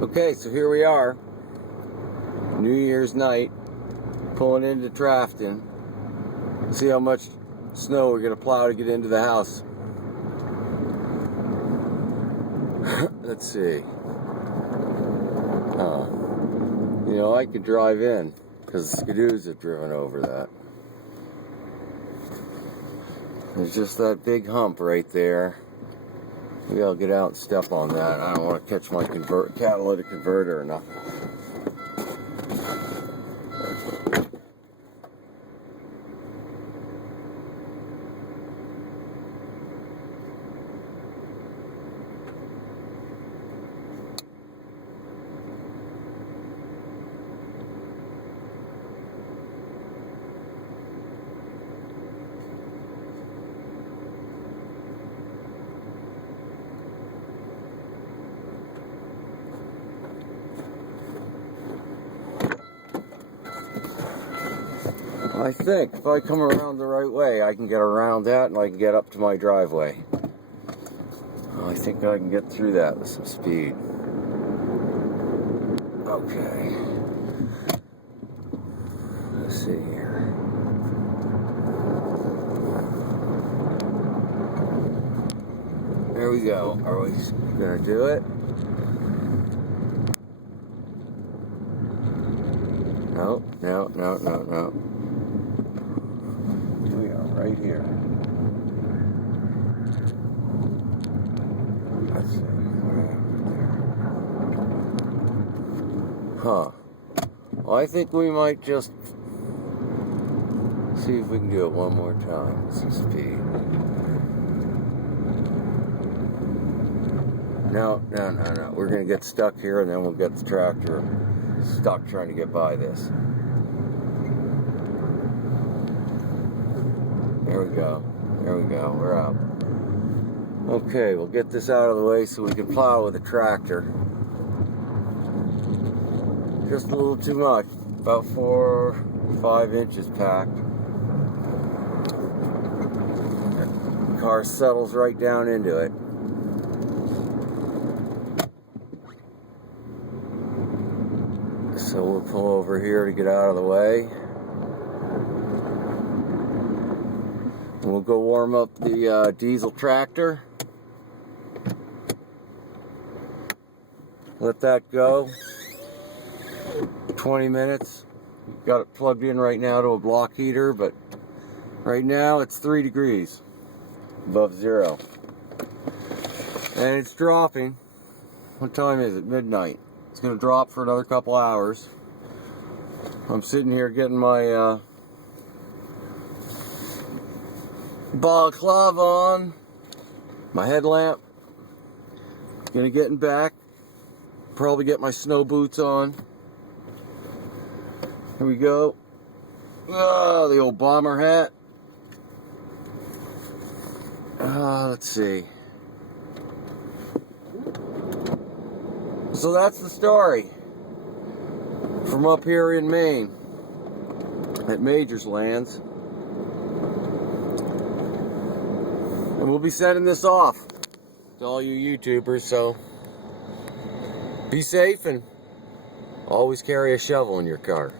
Okay, so here we are, New Year's night, pulling into Trafton. See how much snow we're gonna plow to get into the house. Let's see. You know, I could drive in because the skidoos have driven over that. There's just that big hump right there. Maybe I'll get out and step on that. I don't want to catch my catalytic converter or nothing. I think if I come around the right way, I can get around that and I can get up to my driveway. I think I can get through that with some speed. Okay. Let's see here. There we go. Are we gonna do it? No, no, no, no, no. We are right here. Let's see. Huh. Well, I think we might just see if we can do it one more time with some speed. No, no, no, no. We're going to get stuck here and then we'll get the tractor stuck trying to get by this. There we go. There we go. We're up. Okay, we'll get this out of the way so we can plow with the tractor. Just a little too much. About 4 or 5 inches packed. The car settles right down into it. So we'll pull over here to get out of the way. We'll go warm up the diesel tractor. Let that go. 20 minutes. Got it plugged in right now to a block heater, but right now it's 3 degrees above zero. And it's dropping. What time is it? Midnight. It's going to drop for another couple hours. I'm sitting here getting my balaclava on, my headlamp. Gonna get in back, probably get my snow boots on. Here we go. Oh, the old bomber hat. Let's see. So that's the story from up here in Maine at Major's Lands. And we'll be sending this off to all you YouTubers, so be safe and always carry a shovel in your car.